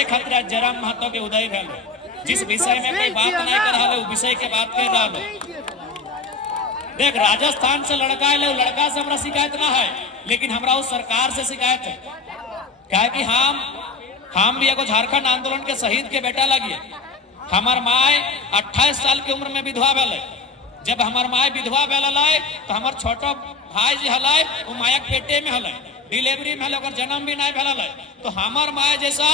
विषय खातिर जयराम महतो के उदय भेल। जिस विषय में कोई बात नहीं कर रहा है वो विषय के बात कर रहा है। देख, राजस्थान से लड़का है, लड़का से हमरा शिकायत ना है, लेकिन हमरा उस सरकार से शिकायत है। क्या कि हम भी एगो झारखंड आंदोलन के शहीद के बेटा लगिए। हमार माय 28 साल की उम्र में विधवा भेल। जब हमार माय विधवा भेल तो हमार छोटा भाई जी हल वो माया पेटे में हल, डिलीवरी में हल, जन्म भी नहीं भेल। तो हमार माय जैसा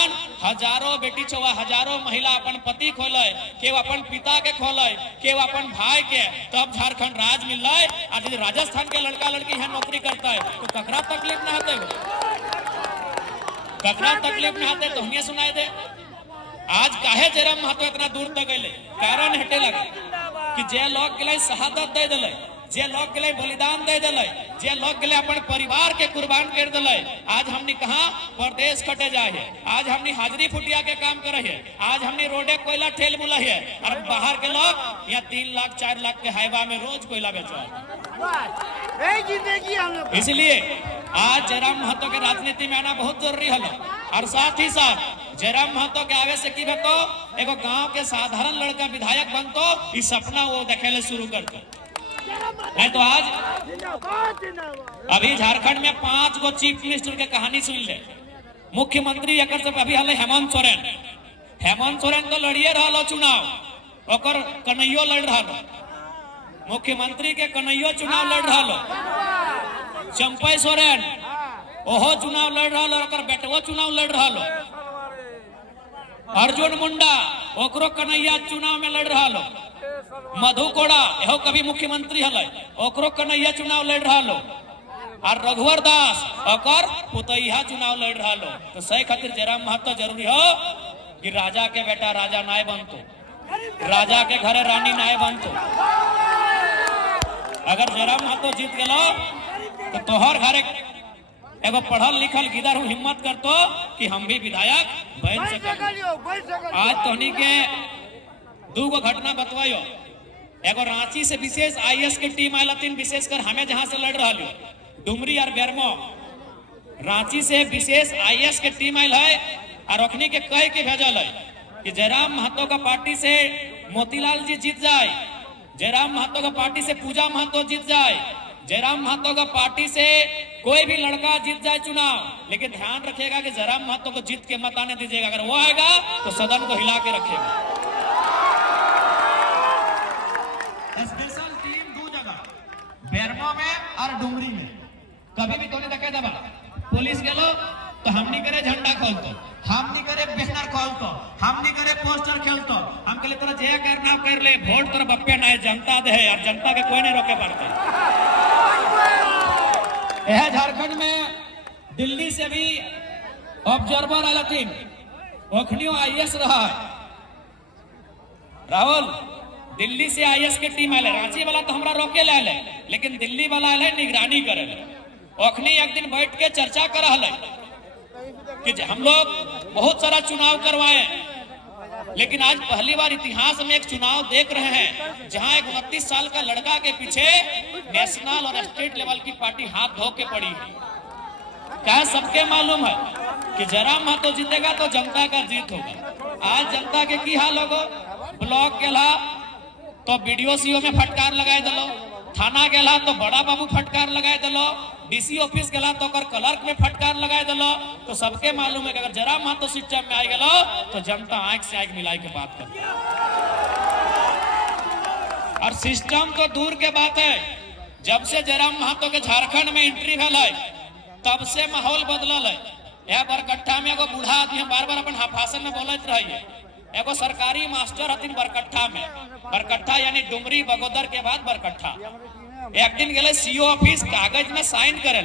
हजारों बेटी छुआ, हजारों महिला अपन पति खोल, के अपन पिता के खोल, के अपन भाई के, तब झारखंड राज मिल रहा है। आज यदि राजस्थान के लड़का लड़की यहाँ नौकरी करता है तो ककरा तकलीफ ना होते, ककरा तकलीफ ना होते। तो हमें सुनाई दे आज काहे जयराम महतो इतना दूर तक गए। कारण हटे लगे कि जे लोग के लिए शहादत दे दिले, जे लोग के लिए बलिदान दे दिले, जे लोग के लिए अपन परिवार के कुर्बान कर दिले, आज हमने कहा प्रदेश कटे जाए, आज हमने हाजरी फुटिया के काम करे है, आज हमने रोडे कोयला ठेल बुला है। और बाहर के लोग यहाँ 3 लाख 4 लाख के हाईवा में रोज कोयला बेचो। इसलिए आज जयराम महतो के राजनीति में आना बहुत जरूरी है। और साथ ही साथ जयराम महतो के आवे से की तो एगो गांव के साधारण लड़का विधायक बनतो, इस सपना वो देखेले शुरू करते। नहीं तो आज अभी झारखंड में 5 गो चीफ मिनिस्टर के कहानी सुन ले। मुख्यमंत्री एक अभी हल हेमंत सोरेन। हेमंत सोरेन तो लड़िए रहा चुनाव, ओकर कन्हैयो लड़ रहा, मुख्यमंत्री के कन्हैयो चुनाव लड़ रहा। चंपई सोरेन ओहो चुनाव लड़ रहा, ओकर बेटवो चुनाव लड़ रहा। अर्जुन मुंडा ओकरो कन्हैया चुनाव में लड़ रहा। मधु कोड़ा एहो कभी मुख्यमंत्री हल, ओकरो कन्हैया चुनाव लड़ रहा। और रघुवर दास ओकर पुतैया चुनाव लड़ रहा। तो सही खातिर जयराम महतो जरूरी हो कि राजा के बेटा राजा नाय बनतो, राजा के घरे रानी नाय बनतो। अगर जयराम महतो जीत गलो तो तोहर घरे एगो पढ़ल लिखल गिदर हिम्मत करतो कि हम भी विधायक बन सके। आज तोहनी के 2 गो घटना बतवायो। एगो रांची से विशेष आईएएस के टीम आयल, विशेषकर हमें जहां से लड़ रहा डुमरी और बेरमो। रांची से विशेष आईएएस के टीम आयल है और अखनी के कह के भेजल है कि जयराम महतो का पार्टी से मोतीलाल जी जीत जाए, जयराम महतो का पार्टी से पूजा महतो जीत जाए, जयराम महतो का पार्टी से कोई भी लड़का जीत जाए चुनाव, लेकिन ध्यान रखिएगा कि जयराम महतो को जीत के मत आने दीजिएगा। अगर वो आएगा तो सदन को हिला के रखेगा। स्पेशल टीम 2 जगह, बेरमो में और डुमरी में। कभी भी तोने देखे दबा पुलिस गेलो तो हम नहीं करे झंडा खोलतो, हम नहीं करे बैनर खोलतो, हम नहीं करे पोस्टर खेलतो। हम कहले तोरा जे करना कर ले, वोट तोरा बप्पे ना है, जनता दे है और जनता के कोई नहीं रोके पाते। यह झारखंड में दिल्ली से भी ऑब्जर्वर आलतीन, ओखनियो आईएएस रहा है। राहुल, दिल्ली से आईएएस के टीम आए, रांची वाला तो हमरा रोके ले आले, लेकिन दिल्ली वाला आले निगरानी करे। ओखनी एक दिन बैठ के चर्चा कर रहा कि हम लोग बहुत सारा चुनाव करवाए, लेकिन आज पहली बार इतिहास में एक चुनाव देख रहे हैं जहां एक 29 साल का लड़का के पीछे नेशनल और स्टेट लेवल की पार्टी हाथ धो के पड़ी है। क्या सबके मालूम है कि जयराम महतो जीतेगा तो जनता का जीत होगा। आज जनता के की हाल होगा, ब्लॉक गेला तो बीडीओ सीओ में फटकार लगाए दिलो, थाना गेला तो बड़ा बाबू फटकार लगाए दिलो, डीसी ऑफिस गेला तो क्लर्क में फटकार लगाए दिलो। तो सबके मालूम है कि अगर जयराम महतो सिस्टम में आ गलो तो जनता आंख से आंख मिलाई के बात कर। और सिस्टम तो दूर के बात है, जब से जयराम महतो के झारखंड में एंट्री भेल है तब से माहौल बदलल है। यह बरकट्ठा में एगो बूढ़ा आदमी बार बार अपन भाषण में बोलत रही, एगो सरकारी मास्टर हथिन बरकट्ठा में, बरकट्ठा यानी डुमरी बगोदर के बाद बरकट्ठा। एक दिन गए सीओ ऑफिस कागज में साइन करे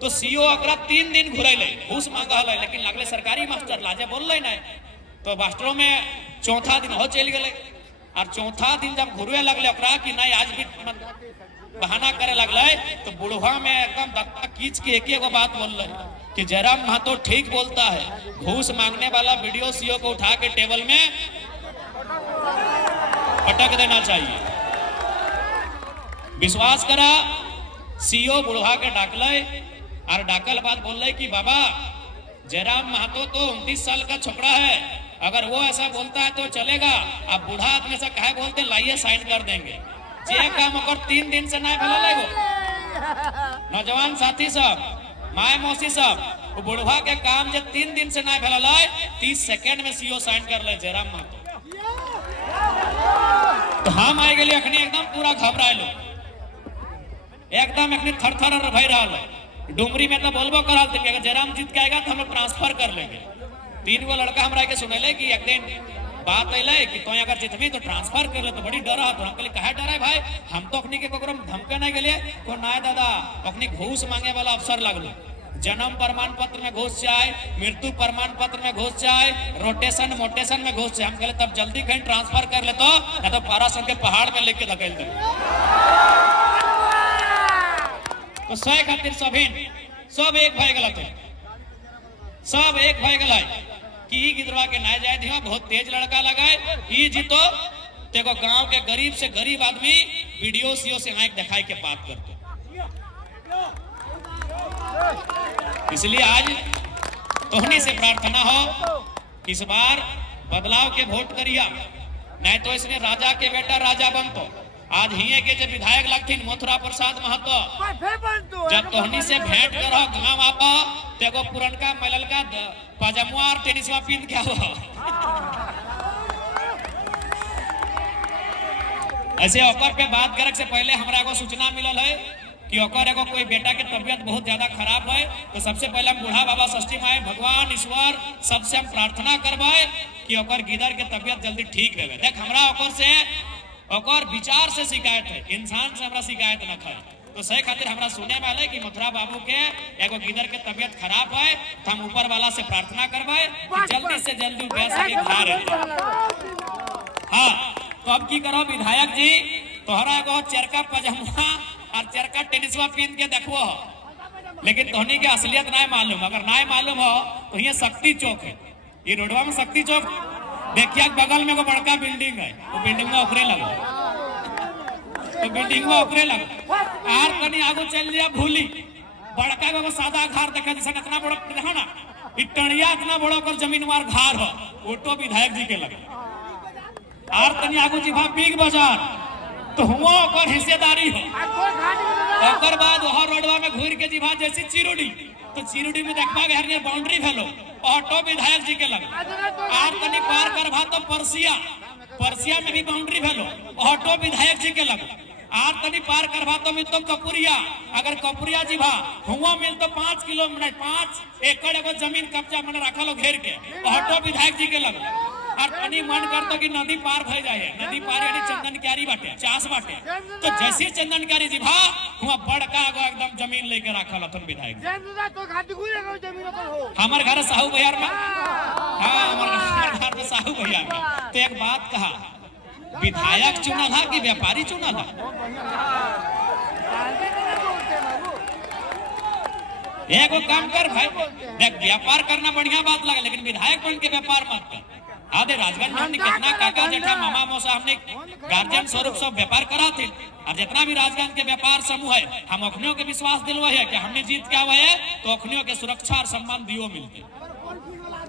तो सीओ अकरा 3 दिन घुरैले, घूस मांगा, लेकिन लगले सरकारी मास्टर लाजे बोल नहीं। तो मास्टरों में 4था दिन हो चल गए और 4था दिन जब घुरवे लगले अकरा कि नहीं आज भी बहाना करे लगले तो बुढ़वा में एकदम धक्का खींच के एक ही बात बोल रहे कि जयराम महतो ठीक बोलता है, घूस मांगने वाला वीडियो सीओ को उठा के टेबल में पटक देना चाहिए। विश्वास करा, सीओ बुढ़वा के डाकल और डाकल बात बोल रहे कि बाबा जयराम महतो तो 29 साल का छोकरा है, अगर वो ऐसा बोलता है तो चलेगा। अब बूढ़ा आदमी से कहे बोलते लाइए साइन कर देंगे। जे काम अगर 3 दिन से नहीं भला लगो। नौजवान साथी सब, माए मौसी सब, वो बुढ़वा के काम जब 3 दिन से नहीं भला 30 सेकंड में सीओ साइन कर ले जयराम महतो। तो हम आए गए अखनी एकदम पूरा घबराए लो, एकदम अखनी थर-थर भय रहा है। डुमरी में तो बोलबो करा थे कि अगर जयराम जीत के आएगा तो हम लोग ट्रांसफर कर लेंगे। 3 गो लड़का हमरा के सुनेले कि एक दिन बात अइले कि तो अगर जितमी तो ट्रांसफर कर ले, तो बड़ी डर है। तो हम कहले काहे डर है भाई, हम तो अखनी के प्रोग्राम धमके नहीं गेलिए को ना दादा, अखनी घूस मांगे वाला अफसर लगलो। जन्म प्रमाण पत्र में घूस चाहे, मृत्यु प्रमाण पत्र में घूस चाहे, रोटेशन मोटेशन में घूस चाहे। हम कहले तब जल्दी कहीं ट्रांसफर कर ले, तो पारासर के पहाड़ में लेके धकेल दे। तो सही खातिर सब एक भय गलत है, सब एक भय गल कि गिदरवा के ना जाए दिया, बहुत तेज लड़का लगाए ई जीतो। देखो गांव के गरीब से गरीब आदमी वीडियो सीओ से आंख दिखाई के बात करते। इसलिए आज तोहनी से प्रार्थना हो कि इस बार बदलाव के वोट करिया, नहीं तो इसने राजा के बेटा राजा बनतो। आज हिये के जब विधायक लगथिन मथुरा प्रसाद महतो, जब तोहनी से भेंट करो गांव आपा, तेगो पुरनका मललका पाजामा और टेनिसवा पिन क्या हो। ऐसे ओकर पे बात करे से पहले हमरा एगो सूचना मिलल है कि ओकर एगो कोई बेटा के तबियत बहुत ज्यादा खराब है। तो सबसे पहले हम बूढ़ा बाबा षष्ठी माए भगवान ईश्वर सबसे हम प्रार्थना करबे कि ओकर गिदर के तबियत जल्दी ठीक रहे। देख हमरा ओकर से ओकर विचार से शिकायत है, इंसान से हमरा शिकायत न है। तो सही खातिर हमरा सुने में आले कि मथुरा बाबू के एगो गिदर के तबियत खराब है, तो हम ऊपर वाला से प्रार्थना करबे कि जल्दी से जल्दी पैसा के घर। हाँ, तो अब की करो विधायक जी, तोहरा एगो चरका पजामा और चरका टेनिसवा पहन के देखो, लेकिन तोहनी के असलियत नहीं मालूम। अगर नहीं मालूम हो तो ये शक्ति चौक है, ये रोडवा में शक्ति चौक देखिए, बगल में एगो बड़का बिल्डिंग है, वो बिल्डिंग में ओकरे लगो, तो बिल्डिंग में ओकरे लगो। आर कनी आगो चल लिया भूली बड़का एगो सादा घर देखा, जैसे इतना बड़ा देखो ना, इटणिया इतना बड़ा कर जमीनवार घर हो, ओटो विधायक जी के लगे। आर कनी आगो जी भा बिग बाजार, तो हुआ ओकर हिस्सेदारी हो। ओकर बाद वहां रोडवा में घूर के जीभा जैसे चिरुडी, तो चिरुडी में देखबा घर ने बाउंड्री भेलो, ऑटो विधायक जी के लगे। आर कनी पार करभा तो परसिया में भी बाउंड्री भेलो, ऑटो विधायक जी के लगे। आर तनी पार करभा तो मिल तो कपुरिया, अगर कपुरिया जीभा हुआ मिल तो 5 किलोमीटर 5 एकड़ एगो जमीन कब्जा में रखा लो घेर के, ऑटो विधायक जी के लगे। और तनी मन करतो कि नदी पार भय जाए, नदी पार यानी चंदनकारी बाटे, चास बाटे, तो जैसे चंदनकारी जीभा हुआ बड़का एगो एकदम जमीन लेके रखल हथन विधायक। हमर घर साहू भैया में, हाँ हमर घर में साहू भैया में। तो एक बात कहा, विधायक चुनल है कि व्यापारी चुनल है? एगो काम कर भाई, देख व्यापार करना बढ़िया बात लगे, लेकिन विधायक बन के व्यापार मत कर। आधे राजगंज में हमने कितना काका जेठा मामा मौसा हमने गार्जियन स्वरूप सब व्यापार करा थे, और जितना भी राजगंज के व्यापार समूह है, हम अखनियों के विश्वास दिलवाए है कि हमने जीत के आवे है तो अखनियों के सुरक्षा और सम्मान दियो मिलते।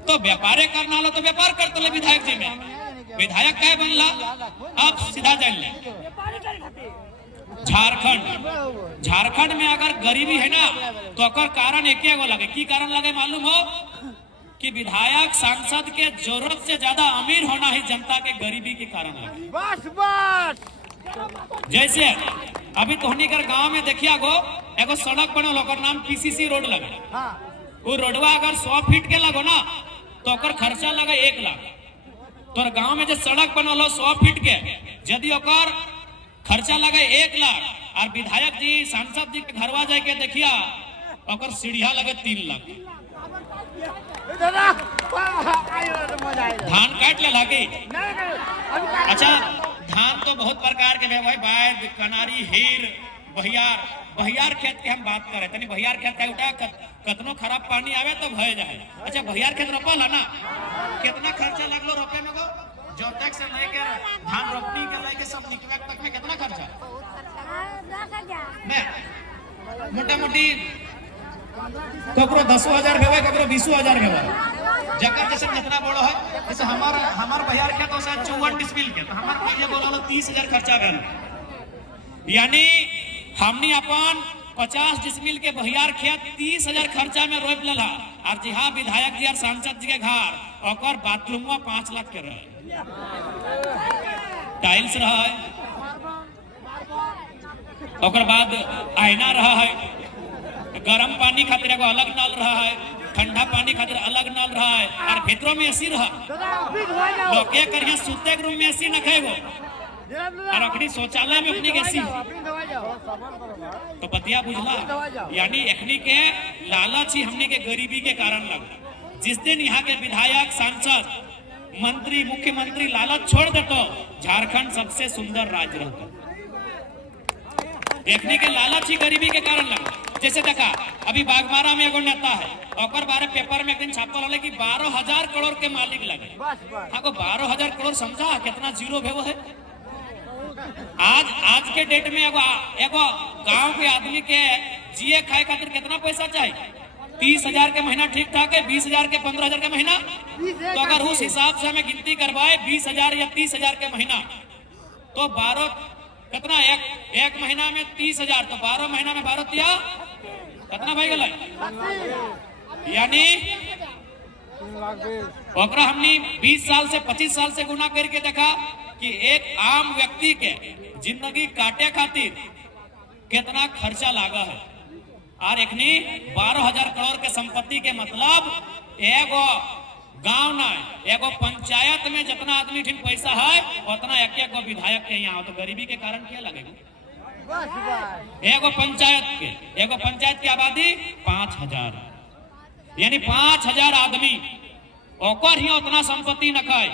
तो व्यापारे करना लो तो व्यापार करते ले विधायक जी में, विधायक क्या बनला आप सीधा जान ले। झारखंड में अगर गरीबी है ना, तो अकर कारण एक गो लगे। की कारण लगे मालूम हो? कि विधायक सांसद के जरूरत से ज्यादा अमीर होना ही जनता के गरीबी के कारण लगे। जैसे अभी तोहनी कर गांव में देखिया गो एगो सड़क बनल, ओकर नाम पीसीसी रोड लगे। वो रोडवा अगर 100 फीट के लगो ना, तो ओकर खर्चा लगे 1 लाख। तो गांव में जो सड़क बनल 100 फीट के, यदि ओकर खर्चा लगे 1 लाख, और विधायक जी सांसद जी के घरवा जाके देखिया ओकर सीढ़िया लगे 3 लाख। धान काट ले लागे। अच्छा, धान तो बहुत प्रकार के भाई, बैद, कनारी, हीर, बहियार खेत के हम बात करे तनी। बहियार खेत का उठा कतनो खराब पानी आवे तो भय जाए। अच्छा, बहियार खेत रोपल है ना, कितना खर्चा लगलो रोपे में? जोतक से लेकर धान रोपनी के लेके सब निकले तक में कितना खर्चा? मैं मोटा मोटी ककरो 10,000 भेवे, ककरो 20,000 भेवे, जकर जैसे जितना बड़ो है। जैसे हमार बहियार खेत हो 54 डिसमिल के, तो हमार पहले बोला 30,000 खर्चा भेल। यानी हमनी अपन 50 डिसमिल के बहियार खेत 30,000 खर्चा में रोप लेला। और जी हाँ, विधायक जी और सांसद जी के घर और बाथरूम 5 लाख के रहे, टाइल्स रहा है, और बाद आईना रहा है, गर्म पानी खातिर एगो अलग नल रहा है, ठंडा पानी खातिर अलग नल रहा है, और भीतरों में एसी रहा। लोग क्या करिए, सूते के रूम में एसी न खाएगो, और अपनी शौचालय में अपनी एसी। तो बतिया बुझला। यानी एखनी के लालच ही हमने के गरीबी के कारण लगा। जिस दिन यहाँ के विधायक, सांसद, मंत्री, मुख्यमंत्री लालच छोड़ देतो, झारखंड सबसे सुंदर राज्य रहता। देखने के लालच ही गरीबी के कारण लगा। जैसे देखा, अभी बागमारा में एगो नेता है, और बारे पेपर में एक दिन छापल होले कि 12,000 करोड़ के मालिक लगे। हाँ, को 12,000 करोड़ समझा कितना जीरो भेवो है। आज के डेट में एगो गांव के आदमी के जिए खाए खातिर कितना पैसा चाहिए? 30,000 के महीना ठीक ठाक है, 20,000 के 15,000 के महीना। तो अगर उस हिसाब से हमें गिनती करवाए 20,000 या 30,000 के महीना, तो 12 कितना, एक महीना में 30,000, तो 12 महीना में 12 दिया कितना भाई गला। यानी ओकरा हमने 20 साल से 25 साल से गुना करके देखा कि एक आम व्यक्ति के जिंदगी काटे खातिर कितना खर्चा लागा है। और एखनी 12,000 करोड़ के संपत्ति के मतलब एगो गांव ना, एगो पंचायत में जितना आदमी ठीक पैसा है उतना एक विधायक के यहाँ। तो गरीबी के कारण क्या लगेगा? एगो पंचायत की आबादी 5,000, यानी 5,000 आदमी, ओकर ही उतना संपत्ति न खाए,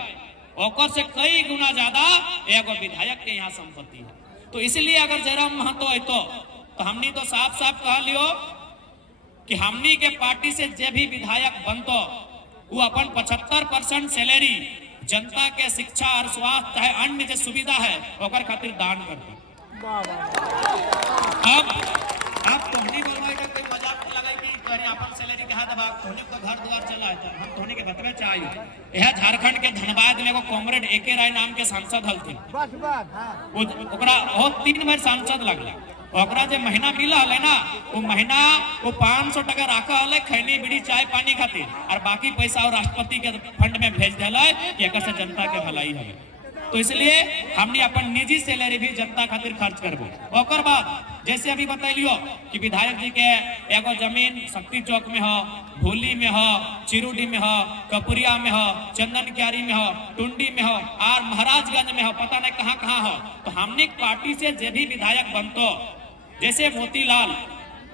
ओकर से कई गुना ज्यादा एगो विधायक के यहाँ संपत्ति है। तो इसलिए अगर जरा महत्व है तो हमनी तो साफ साफ कह लियो कि हमनी के पार्टी से जे भी विधायक बनतो, वो अपन 75% सैलरी जनता के शिक्षा और स्वास्थ्य चाहे अन्य जो सुविधा है ओकर खातिर दान कर दो। अब तोहनी बोलवाई का कोई मजाक लगाई कि करे अपन सैलरी के हाथ दबा, तोहनी का घर द्वार चला है, तो हम तोहनी के बतवे चाहिए। यह झारखंड के धनबाद में एगो कॉमरेड एके राय नाम के सांसद हलथिन, ओकरा बहुत 3 बार सांसद लगला। ओकरा जे महीना मिला है ना, वो महीना वो 500 टका रखा है खैनी बीड़ी चाय पानी खातिर, और बाकी पैसा और राष्ट्रपति के फंड में भेज दिला कि एकर से जनता के भलाई है। तो इसलिए हमने अपन निजी सैलरी भी जनता खातिर खर्च करबो। ओकर बाद जैसे अभी बतैलियो कि विधायक जी के एगो जमीन शक्ति चौक में हो, भोली में हो, चिरुडी में हो, कपुरिया में हो, चंदन क्यारी में हो, टुंडी में हो, और महाराजगंज में हो, पता नहीं कहाँ कहाँ हो। तो हमने पार्टी से जे भी विधायक बनतो, जैसे मोतीलाल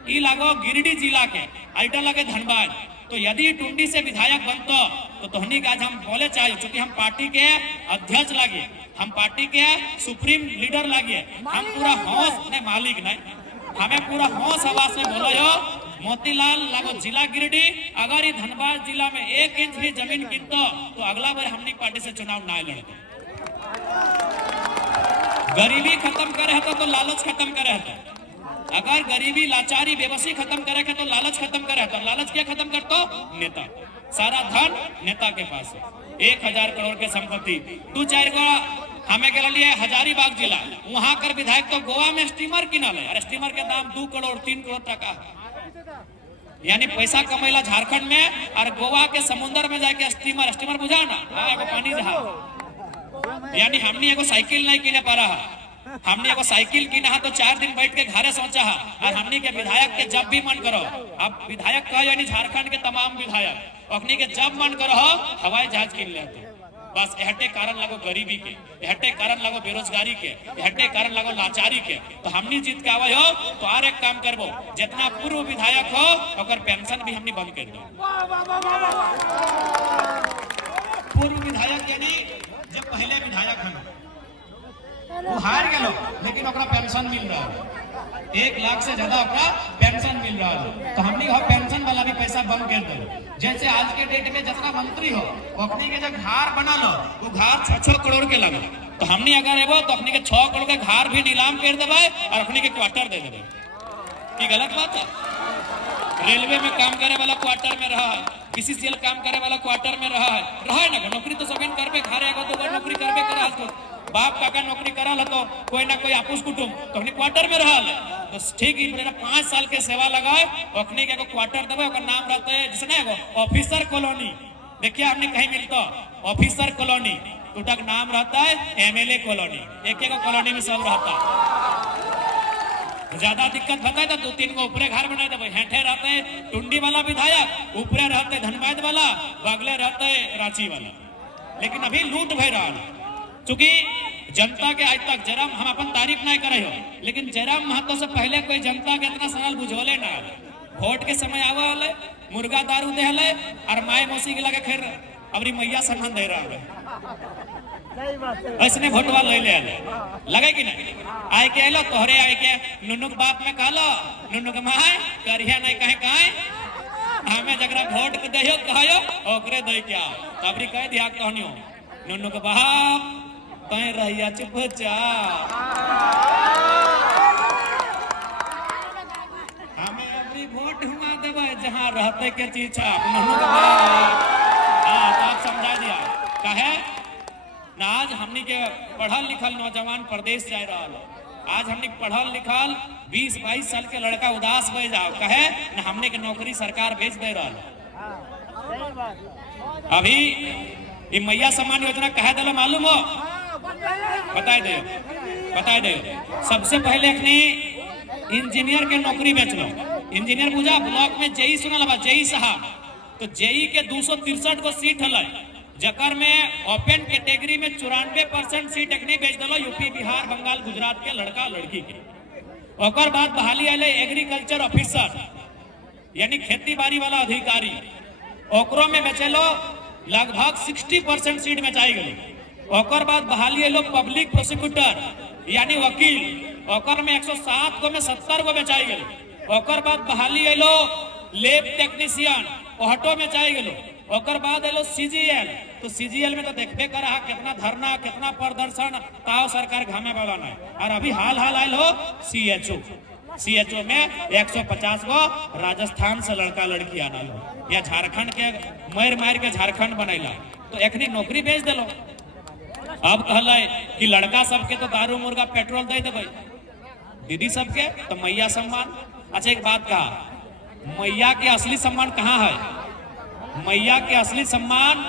ई लागो गिरिडीह जिला के, आइटा लगे धनबाद, तो यदि टुंडी से विधायक बनतो तो तोहनी का आज हम बोले चाहिए, क्योंकि हम पार्टी के अध्यक्ष लागे, हम पार्टी के सुप्रीम लीडर लागे, हम पूरा होश ने मालिक नहीं, हमें पूरा होश आवाज में बोलो हो। मोतीलाल लागो जिला गिरिडीह, अगर ये धनबाद जिला में 1 इंच भी जमीन किनतो तो अगला बार हमनी पार्टी से चुनाव ना लड़ते। गरीबी खत्म करे तो लालच खत्म करे। अगर गरीबी, लाचारी, बेबसी खत्म करे तो लालच खत्म करे। तो लालच क्या खत्म करतो? नेता। सारा धन नेता के पास है। 1,000 करोड़ के संपत्ति, 2-4 गो हमें के लिए हजारीबाग जिला, वहां कर विधायक तो गोवा में स्टीमर किनल है, और स्टीमर के दाम 2 करोड़ 3 करोड़ टका है। यानी पैसा कमेला झारखंड में, और गोवा के समुद्र में जाके स्टीमर बुझा ना, एगो पानी जहाज। यानी हमने एगो साइकिल नहीं किने पा रहा, हमने एगो साइकिल किना है तो 4 दिन बैठ के घरे सोचा है। और हमने के विधायक के जब भी मन करो, अब विधायक कहो यानी झारखंड के तमाम विधायक अपनी के जब मन करो हवाई जहाज किन लेते। बस एहटे कारण लगो गरीबी के, एहटे कारण लगो बेरोजगारी के, एहटे कारण लगो लाचारी के। तो हमने जीत के आवे हो तो और एक काम करबो, जितना पूर्व विधायक हो ओकर पेंशन भी हमने बंद कर दो। पूर्व विधायक यानी जब पहले विधायक हम वो हार गए, लेकिन ओकरा पेंशन मिल रहा है, 1 लाख से ज्यादा ओकरा पेंशन मिल रहा है। तो हमने पेंशन वाला भी पैसा बंद कर दो। जैसे आज के डेट में जितना मंत्री हो अपनी के जब घर बना लो, वो घर 6-6 करोड़ के लगे। तो हमने अगर एगो तो अपनी के 6 करोड़ के घर भी नीलाम कर देवे और अपनी के क्वार्टर दे देवे। की गलत बात है? रेलवे में काम करे वाला क्वार्टर में रहा है, बीसीसीएल काम करे वाला क्वार्टर में रहा है ना। नौकरी तो सबन करबे घरे एगो तो नौकरी करबे करा तो बाप काका नौकरी करा तो कोई ना कोई आपूस कुटुम तो हमने क्वार्टर में रहा है। तो ठीक ही 5 साल के सेवा लगाए ओखनी के क्वार्टर देवे, नाम रहता है जिसने ऑफिसर कॉलोनी। देखिए आपने कहीं मिलता ऑफिसर कॉलोनी, टूटक नाम रहता है एमएलए कॉलोनी। एक एक कॉलोनी में सब रहता है। ज्यादा दिक्कत होता है तो 2-3 गो ऊपरे घर बना देवे। हेठे रहते टुंडी वाला विधायक, ऊपरे रहते धनबाद वाला, बगले रहते रांची वाला। लेकिन अभी लूट भय रहा है, चूंकि जनता के आज तक जयराम हम अपन तारीफ नहीं करे हो, लेकिन जयराम महतो से पहले कोई जनता के इतना सवाल बुझोले ना। वोट के समय आवा वाले मुर्गा दारू दे हले और माय मौसी के लगे खैर अबरी मैया सम्मान दे रहा है। ऐसने भोटवा ले ले लगे कि नहीं आए के आलो तोहरे आए के नुनुक बाप में कहलो नुनुक माय करिया नहीं कहे काहे हमें जगरा वोट के देयो कहयो ओकरे दे क्या तबरी कह दिया कहनियो नुनुक बाप कहे रहिया चुपचाप हमें अबरी वोट हुआ देवे जहां रहते के चीज छाप नुनुक बाप। हां तो आप समझा दिया कहे ना। आज हमनी के पढ़ल लिखल नौजवान प्रदेश जा रहा है। आज हमने पढ़ल लिखल 20-22 साल के लड़का उदास हो जाओ कहे ना हमने के नौकरी सरकार भेज दे रहा है। अभी ये मैया सम्मान योजना कहे दिलो मालूम हो बता दे सबसे पहले अपनी इंजीनियर के नौकरी बेच लो। इंजीनियर बुझा ब्लॉक में जेई सुनल बा जेई साहब तो जेई के 263 को सीट हल जकर में ओपन कैटेगरी में 94% सीट एकने बेच दिलो यूपी बिहार बंगाल गुजरात के लड़का लड़की के। ओकर बाद बहाली आले एग्रीकल्चर ऑफिसर यानी खेती बाड़ी वाला अधिकारी ओकरो में बेचेलो लगभग 60% सीट बेचाई गई। ओकर बाद बहाली आलो पब्लिक प्रोसिक्यूटर यानी वकील ओकर में 107 को में 70 को बेचाई गई। ओकर बाद बहाली आलो लैब टेक्नीशियन ओहटो में चाई गलो। ओकर बाद एलो सीजीएल तो सीजीएल में तो देखबे कर कितना धरना कितना प्रदर्शन ताव सरकार घामे वाला नहीं। और अभी हाल आयल हो सीएचओ में 150 को राजस्थान से लड़का लड़की आना लो या झारखंड के मार के झारखंड बनैला तो एखनी नौकरी बेच दिलो। अब कहले कि लड़का सबके तो दारू मुर्गा पेट्रोल दे देवे दीदी सबके तो मैया सम्मान। अच्छा एक बात कहा मैया के असली सम्मान कहाँ है? मैया के असली सम्मान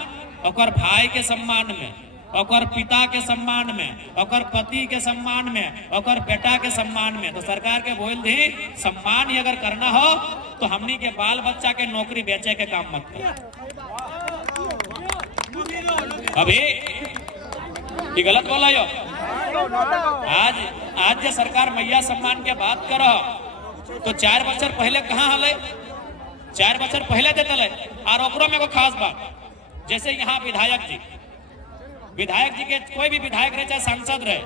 ओकर भाई के सम्मान में, ओकर पिता के सम्मान में, ओकर पति के सम्मान में, ओकर बेटा के सम्मान में। तो सरकार के बोल दी सम्मान ही अगर करना हो तो हमनी के बाल बच्चा के नौकरी बेचे के काम मत कर। अभी ये गलत बोला यो। आज जो सरकार मैया सम्मान के बात करो तो 4 बच्चर पहले कहाँ हले 4 बच्चर पहले देते ले। और ओकरो में को खास बात जैसे यहाँ विधायक जी के कोई भी विधायक रहे चाहे सांसद रहे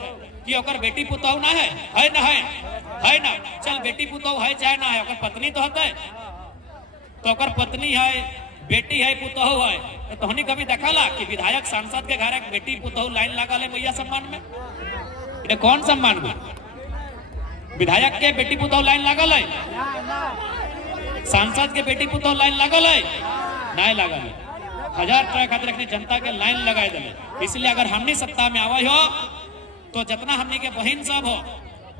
कि ओकर बेटी पुतहु ना है ना चल बेटी पुतहु है चाहे ना है ओकर पत्नी तो होता है तो ओकर पत्नी है बेटी है पुतहु है तो हमने कभी देखला कि विधायक सांसद के घर एक बेटी पुतहु लाइन लगा ले मैया सम्मान में? ये कौन सम्मान हुआ? विधायक के बेटी पुतहु लाइन लागल है, सांसद के बेटी पुतहु लाइन लागल है नहीं लागल है। 1000 तरह खातिर रखने जनता के लाइन लगाए दिले। इसलिए अगर हमने सत्ता में आवा हो तो जितना हमने के बहन सब हो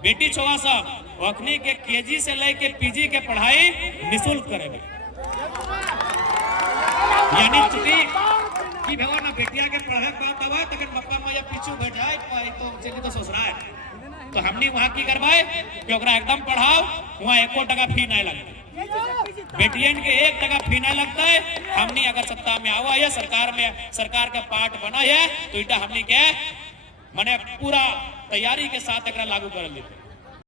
बेटी छुआ सब अखनी के केजी से लेके पीजी के पढ़ाई निःशुल्क करेंगे। यानी कि भगवान ना बेटिया के पढ़े बात आवा तो पप्पा मैया पीछू बैठ जाए तो चलिए तो सोच रहा है तो हमने वहां की करवाए कि ओकरा एकदम पढ़ाओ वहां 1 टका फी नहीं लगता। बेटियन के 1 टका फी नहीं लगता है। हमने अगर सत्ता में आवा है सरकार का पार्ट बना है तो इटा हमने के माने पूरा तैयारी के साथ एकरा लागू कर लेते।